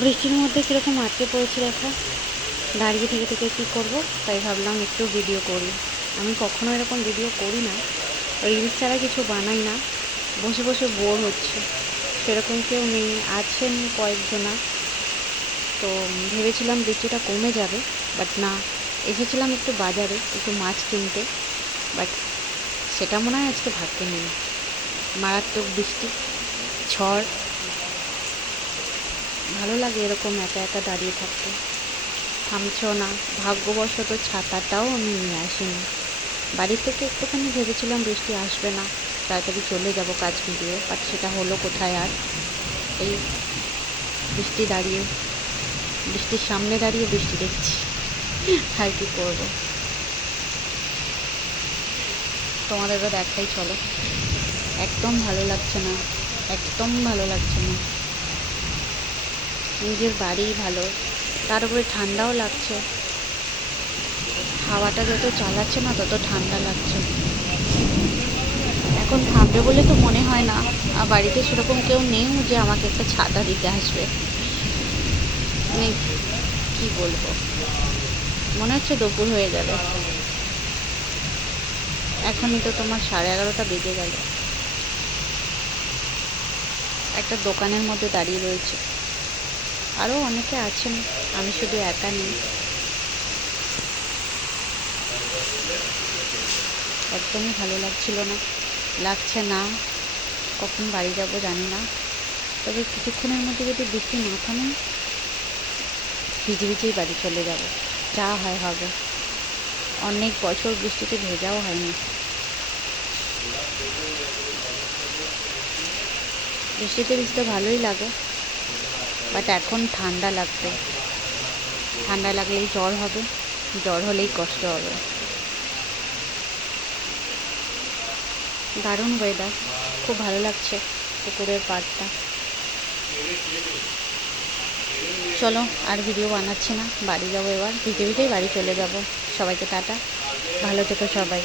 বৃষ্টির মধ্যে কীরকম আটকে পড়েছি দেখা, দাঁড়িয়ে থেকে থেকে কী করব, তাই ভাবলাম একটু ভিডিও করি। আমি কখনো এরকম ভিডিও করি না, রিলস ছাড়া কিছু বানাই না, বসে বসে বোর হচ্ছে, সেরকম কেউ নেই, আছেন কয়েকজনা। তো ভেবেছিলাম বৃষ্টিটা কমে যাবে, বাট না, এসেছিলাম একটু বাজারে একটু মাছ কিনতে, বাট সেটা মনে হয় আজকে ভাগ্যে নেই। মারাত্মক বৃষ্টি, ঝড়। ভালো লাগে এরকম একা একা দাঁড়িয়ে থাকতে, থামছেও না। ভাগ্যবশত ছাতাটাও আমি নিয়ে আসিনি। বাড়ি থেকে একটুখানি ভেবেছিলাম বৃষ্টি আসবে না, তাড়াতাড়ি চলে যাব কাজ মিটিয়ে, বাট সেটা হলো কোথায় আর। এই বৃষ্টির সামনে দাঁড়িয়ে বৃষ্টি দেখছি, আর কি করব। তোমাদেরও দেখাই চলো। একদম ভালো লাগছে না, একদম ভালো লাগছে না। নিজের বাড়ি ভালো, তার উপরে ঠান্ডাও লাগছে। হাওয়াটা যত চালাচ্ছে না তত ঠান্ডা লাগছে। এখন থামবে বলে তো মনে হয় না, আর বাড়িতে সেরকম কেউ নেই যে আমাকে একটা ছাতা দিতে আসবে। মানে কি বলবো, মনে হচ্ছে দুপুর হয়ে যাবে। এখনই তো তোমার 11:30 বেজে গেল। একটা দোকানের মধ্যে দাঁড়িয়ে রয়েছে, আরও অনেকে আছেন, আমি শুধু একা নেই। একদমই ভালো লাগছে না। কখন বাড়ি যাব জানি না, তবে কিছুক্ষণের মধ্যে যদি বৃষ্টি না থামে, ভিজে ভিজেই বাড়ি চলে যাব, যা হয় হবে। অনেক বছর বৃষ্টিতে ভেজাও হয়নি। বৃষ্টিতে ভিজতে ভালোই লাগে, বাট এখন ঠান্ডা লাগবে। ঠান্ডা লাগলেই জ্বর হবে, জ্বর হলেই কষ্ট হবে। দারুণ ওয়েদার, খুব ভালো লাগছে পুকুরের পাড়টা। চলো আর ভিডিও বানাচ্ছি না, বাড়ি যাবো এবার, ভিজে ভিজেই বাড়ি চলে যাব। সবাইকে টাটা, ভালো থেকো সবাই।